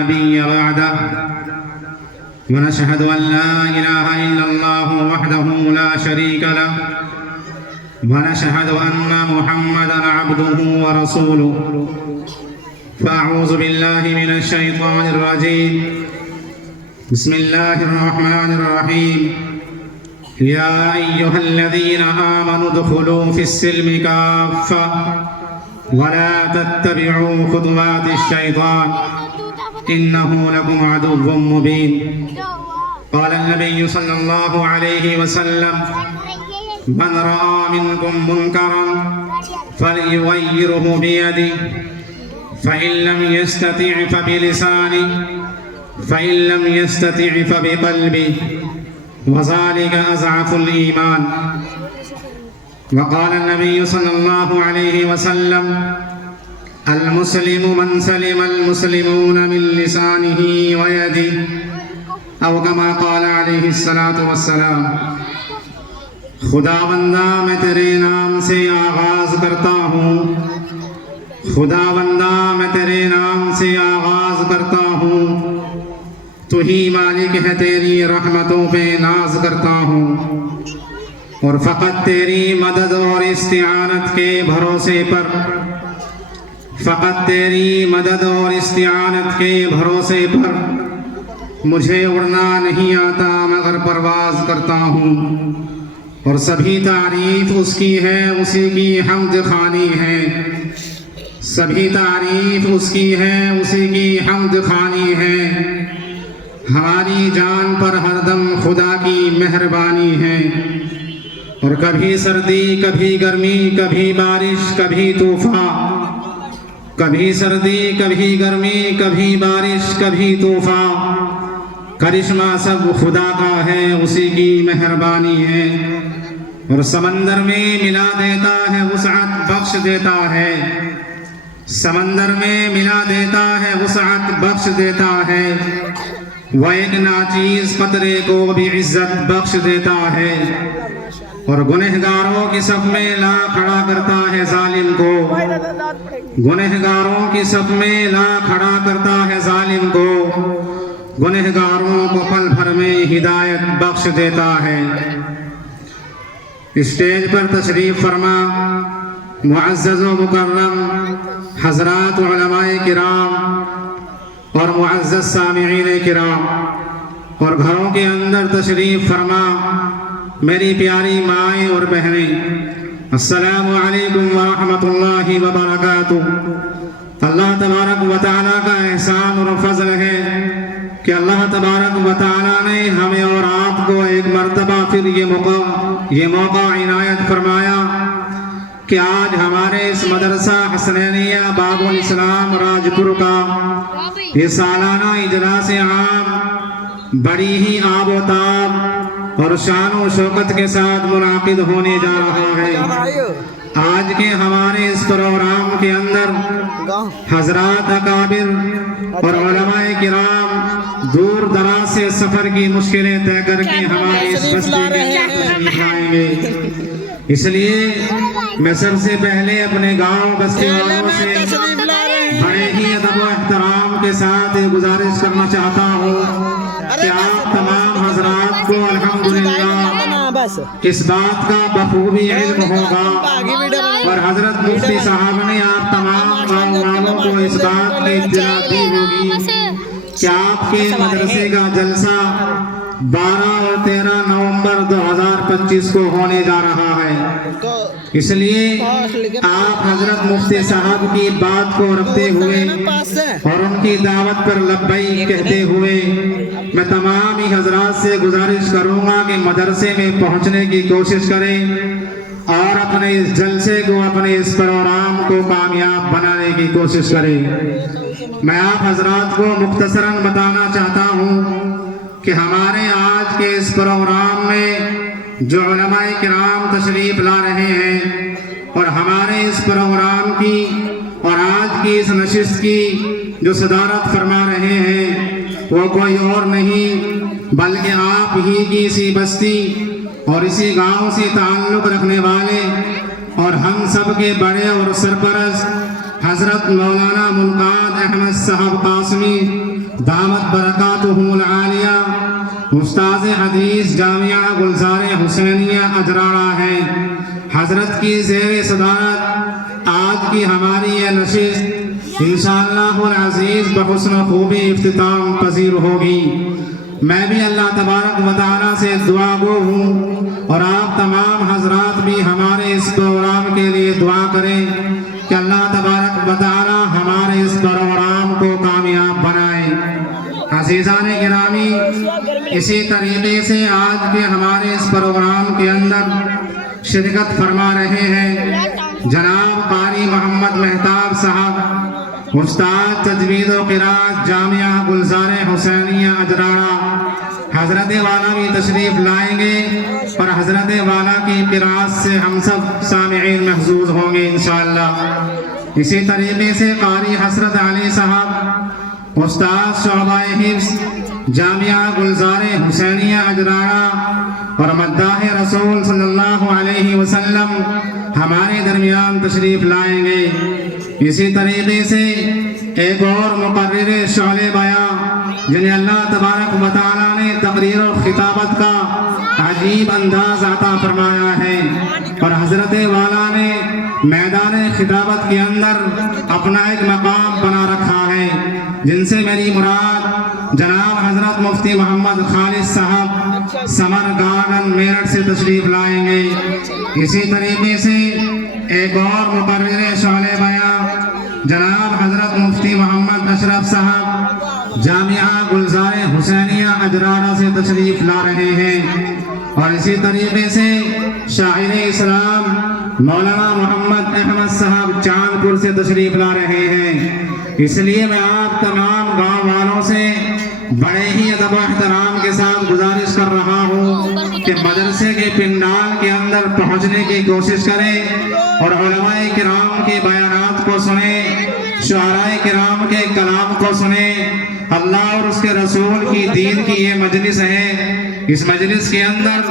نبي بعده ونشهد أن لا إله إلا الله وحده لا شريك له ونشهد أن محمدا عبده ورسوله فأعوذ بالله من الشيطان الرجيم بسم الله الرحمن الرحيم يا أيها الذين آمنوا ادخلوا في السلم كافة ولا تتبعوا خطوات الشيطان إنه لكم عدو مبين. قال النبي صلى الله عليه وسلم من رأى منكم منكرا فليغيره بيده فإن لم يستطع فبلسانه فإن لم يستطع فبقلبه وذلك أضعف الإيمان. وقال النبي صلى الله عليه وسلم المسلم من سلم المسلمون من لسانه ويده او كما قال علیہ الصلاۃ والسلام. خدا بندہ میں تیرے نام سے آغاز کرتا ہوں، خدا بندہ میں تیرے نام سے آغاز کرتا ہوں، تو ہی مالک ہے تیری رحمتوں پہ ناز کرتا ہوں، اور فقط تیری مدد اور استعانت کے بھروسے پر، فقط تیری مدد اور استعانت کے بھروسے پر مجھے اڑنا نہیں آتا مگر پرواز کرتا ہوں، اور سبھی تعریف اس کی ہے، اسی کی حمد خوانی ہے، سبھی تعریف اس کی ہے، اسی کی حمد خوانی ہے. ہماری جان پر ہر دم خدا کی مہربانی ہے، اور کبھی سردی کبھی گرمی کبھی بارش کبھی طوفان، کبھی سردی کبھی گرمی کبھی بارش کبھی طوفان، کرشمہ سب خدا کا ہے، اسی کی مہربانی ہے. اور سمندر میں ملا دیتا ہے وسعت بخش دیتا ہے، سمندر میں ملا دیتا ہے وسعت بخش دیتا ہے، وہ ایک ناچیز قطرے کو بھی عزت بخش دیتا ہے، اور گنہگاروں کی صف میں لا کھڑا کرتا ہے ظالم کو، گنہگاروں کی صف میں لا کھڑا کرتا ہے ظالم کو، گنہگاروں کو پل بھر میں ہدایت بخش دیتا ہے. اسٹیج پر تشریف فرما معزز و مکرم حضرات علماء کرام اور معزز سامعین کرام، اور گھروں کے اندر تشریف فرما میری پیاری مائیں اور بہنیں، السلام علیکم ورحمۃ اللہ وبرکاتہ. اللہ تبارک و تعالیٰ کا احسان اور فضل ہے کہ اللہ تبارک و تعالیٰ نے ہمیں اور آپ کو ایک مرتبہ پھر یہ موقع عنایت فرمایا کہ آج ہمارے اس مدرسہ حسنینیہ باب الاسلام راجپور کا یہ سالانہ اجلاس عام بڑی ہی آب و تاب اور شان و شوکت کے ساتھ منعقد ہونے جا رہا ہے. آج کے ہمارے اس پروگرام کے اندر حضرات اکابر اور علماء کرام دور دراز سے سفر کی مشکلیں طے کر کے ہمارے اس بستی میں تشریف لائیں گے. اس لیے میں سب سے پہلے اپنے گاؤں بستی والوں سے بڑے ہی ادب و احترام کے ساتھ یہ گزارش کرنا چاہتا ہوں کہ آپ تمام حضرات کو الحمدللہ اس بات کا بخوبی علم ہوگا، اور حضرت مفتی صاحب نے آپ تمام گاؤں والوں کو اس بات کی اطلاع دی ہوگی کہ آپ کے مدرسے کا جلسہ 12 اور 13 نومبر 2025 کو ہونے جا رہا ہے. اس لیے آپ حضرت مفتی صاحب کی بات کو رکھتے ہوئے اور ان کی دعوت پر لبیک کہتے ہوئے میں تمام ہی حضرات سے گزارش کروں گا کہ مدرسے میں پہنچنے کی کوشش کریں اور اپنے اس جلسے کو، اپنے اس پروگرام کو کامیاب بنانے کی کوشش کریں. میں آپ حضرات کو مختصراً بتانا چاہتا ہوں کہ ہمارے آج کے اس پروگرام میں جو علماء کرام تشریف لا رہے ہیں اور ہمارے اس پروگرام کی اور آج کی اس نشست کی جو صدارت فرما رہے ہیں وہ کوئی اور نہیں بلکہ آپ ہی کی اسی بستی اور اسی گاؤں سے تعلق رکھنے والے اور ہم سب کے بڑے اور سرپرست حضرت مولانا منقاد احمد صاحب قاسمی دامت برکاتہم العالیہ استاذ حدیث جامعہ گلزار حسینیہ اجراڑا ہیں۔ حضرت کی زیر صدارت آج کی ہماری یہ نشست انشاءاللہ العزیز بحسن خوبی اختتام پذیر ہوگی۔ میں بھی اللہ تبارک و تعالیٰ سے دعا گو ہوں اور آپ تمام حضرات بھی ہمارے اس پروگرام کے لیے دعا کریں کہ اللہ تبارک و تعالیٰ ہمارے اس پروگرام کو کامیاب بنائے۔ عزیزان گرامی، اسی طریقے سے آج کے ہمارے اس پروگرام کے اندر شرکت فرما رہے ہیں جناب قاری محمد مہتاب صاحب، استاد تجوید و قرات جامعہ گلزار حسینیہ اجراڑا۔ حضرت والا بھی تشریف لائیں گے اور حضرت والا کی قرات سے ہم سب سامعین محظوظ ہوں گے انشاءاللہ۔ اسی طریقے سے قاری حسرت علی صاحب، استاد شعبہ حفظ جامعہ گلزار حسینیہ اجراڑا اور مداح رسول صلی اللہ علیہ وسلم ہمارے درمیان تشریف لائیں گے۔ اسی طریقے سے ایک اور مقرر شعلے بیان جنہیں اللہ تبارک و تعالیٰ نے تقریر و خطابت کا عجیب انداز عطا فرمایا ہے اور حضرت والا نے میدان خطابت کے اندر اپنا ایک مقام بنا رکھا ہے، جن سے میری مراد جناب حضرت مفتی محمد خالد صاحب سمر گارڈن میرٹھ سے تشریف لائیں گے۔ اسی طریقے سے ایک اور مقرر شعلے بیان جناب حضرت مفتی محمد اشرف صاحب جامعہ گلزار حسینیہ اجراڑا سے تشریف لا رہے ہیں اور اسی طریقے سے شاعر اسلام مولانا محمد احمد صاحب چاندپور سے تشریف لا رہے ہیں۔ اس لیے میں آپ تمام گاؤں والوں سے بڑے ہی ادب و احترام کے ساتھ گزارش کر رہا ہوں کہ مدرسے کے پنڈال کے اندر پہنچنے کی کوشش کریں اور علماء کرام کے بیانات کو سنیں، شعراء کرام کے کلام کو سنیں۔ اللہ اور اس کے رسول کی دین کی یہ مجلس ہے، اس مجلس کے اندر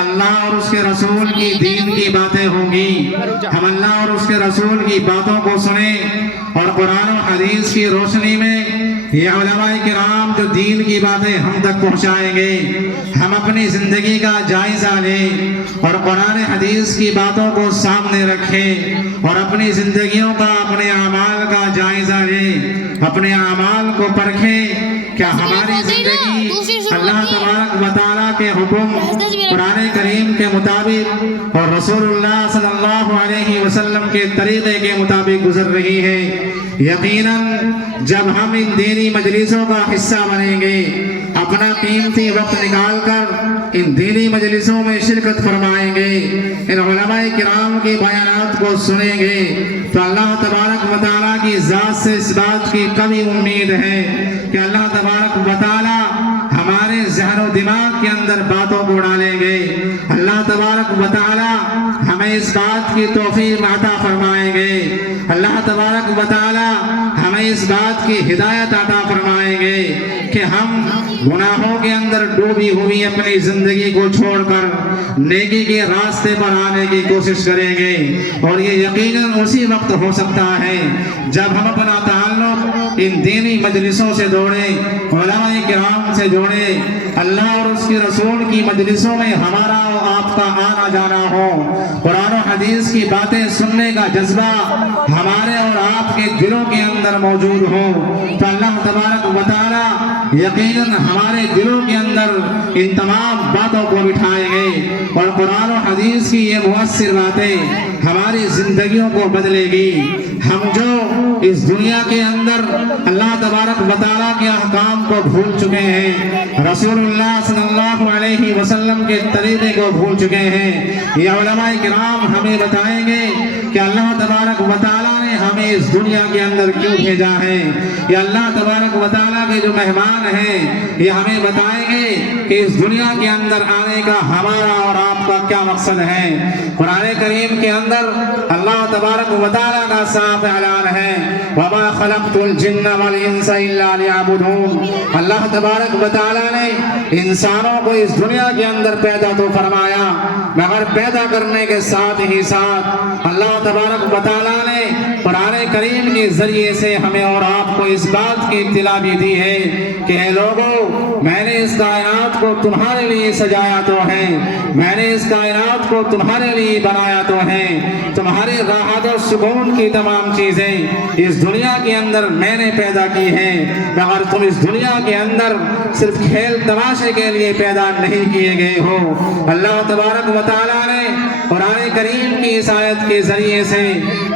اللہ اور اس کے رسول کی دین کی باتیں ہوں گی۔ ہم اللہ اور اس کے رسول کی باتوں کو سنیں اور قرآن و حدیث کی روشنی میں یہ علماء کرام جو دین کی باتیں ہم تک پہنچائیں گے، ہم اپنی زندگی کا جائزہ لیں اور قرآن حدیث کی باتوں کو سامنے رکھیں اور اپنی زندگیوں کا، اپنے اعمال کا جائزہ لیں، اپنے اعمال کو پرکھیں کہ ہماری زندگی اللہ تبارک و تعالیٰ کے حکم قرآن کریم کے مطابق اور رسول اللہ صلی اللہ علیہ وسلم کے طریقے کے مطابق گزر رہی ہے۔ یقیناً جب ہم ان دینی مجلسوں کا حصہ بنیں گے، اپنا قیمتی وقت نکال کر ان دینی مجلسوں میں شرکت فرمائیں گے، ان علماء کرام کے بیانات کو سنیں گے، تو اللہ تبارک و تعالیٰ کی ذات سے اس بات کی کبھی امید ہے کہ اللہ تبارک و تعالیٰ ہمارے ذہن و دماغ کے اندر باتوں کو ڈالیں گے۔ اللہ تبارک و تعالیٰ ہمیں اس بات کی توفیق عطا فرمائیں گے، اللہ تبارک و تعالیٰ ہمیں اس بات کی ہدایت عطا فرمائیں گے کہ ہم گناہوں کے اندر ڈوبی ہوئی اپنی زندگی کو چھوڑ کر نیکی کے راستے پر آنے کی کوشش کریں گے، اور یہ یقیناً اسی وقت ہو سکتا ہے جب ہم اپنا تعلق ان دینی مجلسوں سے جوڑیں، علماء کرام سے جوڑیں، اللہ اور اس کے رسول کی مجلسوں میں ہمارا اور آپ کا آنا جانا ہو، قرآن و حدیث کی باتیں سننے کا جذبہ ہمارے اور آپ کے دلوں کے اندر موجود ہو، تو اللہ تبارک و تعالیٰ یقیناً ہمارے دلوں کے اندر ان تمام باتوں کو بٹھائیں گے اور قرآن و حدیث کی یہ مؤثر باتیں ہماری زندگیوں کو بدلے گی۔ ہم جو اس دنیا کے اندر اللہ تبارک و تعالیٰ کے احکام کو بھول چکے ہیں، رسول اللہ صلی اللہ علیہ وسلم کے طریقے کو بھول چکے ہیں، یہ علماء کرام ہمیں بتائیں گے کہ اللہ تبارک و تعالیٰ نے ہمیں اس دنیا کے اندر کیوں بھیجا ہے۔ یہ اللہ تبارک و تعالیٰ کے جو مہمان ہیں یہ ہمیں بتائیں گے کہ اس دنیا کے اندر آنے کا ہمارا اور آپ کا کیا مقصد ہے۔ قرآن کریم کے اندر اللہ تبارک و تعالیٰ کا صاف اعلان ہے، وَمَا خَلَقْتُ الْجِنَّ وَالْإِنسَ إِلَّا لِيَعْبُدُونِ۔ اللہ تبارک و تعالیٰ نے انسانوں کو اس دنیا کے اندر پیدا تو فرمایا، مگر پیدا کرنے کے ساتھ ہی ساتھ اللہ تبارک و تعالیٰ نے قرآن کریم کے ذریعے سے ہمیں اور آپ کو اس بات کی اطلاع بھی دی ہے کہ اے لوگو، میں نے اس کائنات کو تمہارے لیے سجایا تو ہے، میں نے اس کائنات کو تمہارے لیے بنایا تو ہے، تمہاری راحت و سکون کی تمام چیزیں اس دنیا کے اندر میں نے پیدا کی ہیں، مگر تم اس دنیا کے اندر صرف کھیل تماشے کے لیے پیدا نہیں کیے گئے ہو۔ اللہ تبارک و تعالیٰ نے قرآن کریم کی اس آیت کے ذریعے سے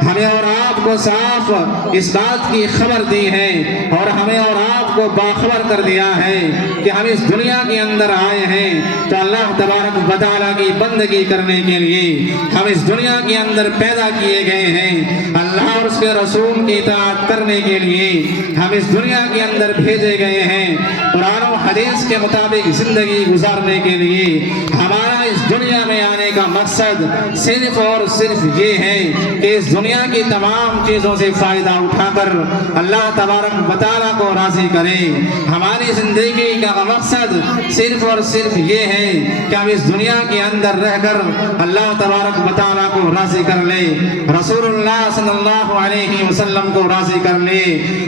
ہمیں اور آپ کو صاف اس بات کی خبر دی ہے اور ہمیں اور آپ کو باخبر کر دیا ہے کہ ہم اس دنیا کے اندر آئے ہیں تو اللہ تبارک و تعالیٰ کی بندگی کرنے کے لیے ہم اس دنیا کے اندر پیدا کیے گئے ہیں، اللہ اور اس کے رسول کی اطاعت کرنے کے لیے ہم اس دنیا کے اندر بھیجے گئے ہیں، قرآن و حدیث کے مطابق زندگی گزارنے کے لیے ہمارا اس دنیا میں آنے کا مقصد صرف اور صرف یہ ہے کہ اس دنیا کی تمام چیزوں سے فائدہ اٹھا کر اللہ تبارک و تعالیٰ کو راضی کرے۔ ہماری زندگی کا مقصد صرف اور صرف یہ ہے کہ ہم اس دنیا کے اندر رہ کر اللہ تبارک و تعالیٰ کو راضی کر لے، رسول اللہ صلی اللہ علیہ وسلم کو راضی کر لے۔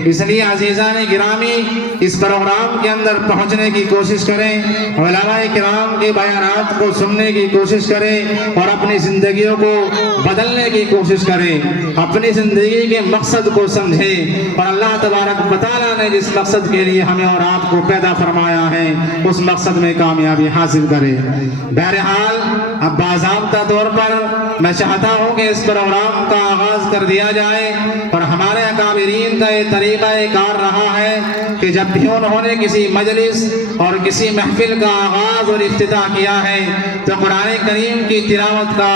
اس لیے عزیزان گرامی، اس پروگرام کے اندر پہنچنے کی کوشش کریں، علماء کرام کے بیانات کو سننے کی کوشش کریں اور اپنی زندگیوں کو بدلنے کی کوشش کریں، اپنی زندگی کے مقصد کو سمجھیں اور اللہ تبارک و تعالیٰ نے جس مقصد کے لیے ہمیں اور آپ کو پیدا فرمایا ہے اس مقصد میں کامیابی حاصل کریں۔ بہرحال اب باضابطہ طور پر میں چاہتا ہوں کہ اس پروگرام کا آغاز کر دیا جائے، اور ہمارے اکابرین کا یہ طریقہ کار رہا ہے کہ جب بھی انہوں نے کسی مجلس اور کسی محفل کا آغاز اور افتتاح کیا ہے تو قرآن کریم کی تلاوت کا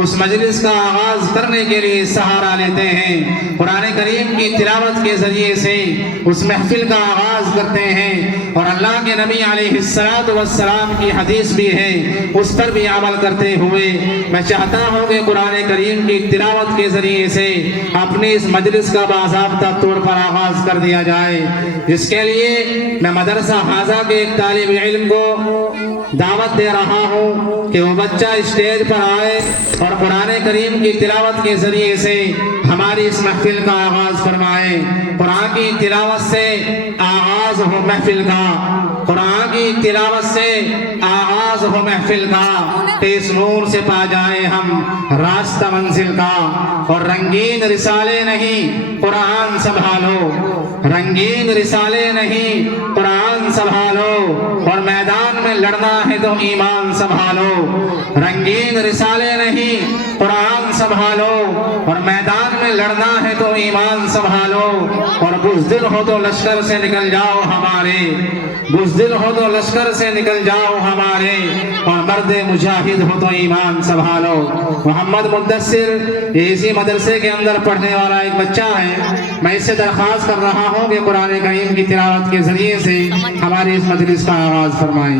اس مجلس کا آغاز کرنے کے لیے سہارا لیتے ہیں، قرآن کریم کی تلاوت کے ذریعے سے اس محفل کا آغاز کرتے ہیں، اور اللہ کے نبی علیہ السلام کی حدیث بھی ہے، اس پر بھی عمل کرتے ہوئے میں چاہتا ہوں کہ قرآن کریم کی تلاوت کے ذریعے سے اپنے اس مجلس کا باضابطہ طور پر آغاز کر دیا جائے، جس کے لیے میں مدرسہ حاضہ کے ایک طالب علم کو دعوت دے رہا ہوں کہ وہ بچہ اسٹیج پر آئے اور قرآن کریم کی تلاوت کے ذریعے سے ہماری اس محفل کا آغاز فرمائے۔ قرآن کی تلاوت سے آغاز ہو محفل کا، قرآن کی تلاوت سے آغاز ہو محفل کا، تیز نور سے پا جائیں ہم راستہ منزل کا، اور رنگین رسالے نہیں قرآن سنبھالو، رنگین رسالے نہیں قرآن سنبھالو، اور میدان میں لڑنا ہے تو ایمان سنبھالو، رنگین رسالے نہیں قرآن سنبھالو، اور میدان میں لڑنا ہے تو ایمان سنبھالو، اور بزدل ہو تو لشکر سے نکل جاؤ ہمارے، بزدل ہو تو لشکر سے نکل جاؤ ہمارے، اور مرد مجاہد ہو تو ایمان سنبھالو۔ محمد مدثر اسی مدرسے کے اندر پڑھنے والا ایک بچہ ہے، میں اس سے درخواست کر رہا ہوں کہ قرآن کریم کی تلاوت کے ذریعے سے ہماری اس مجلس کا آغاز فرمائیں۔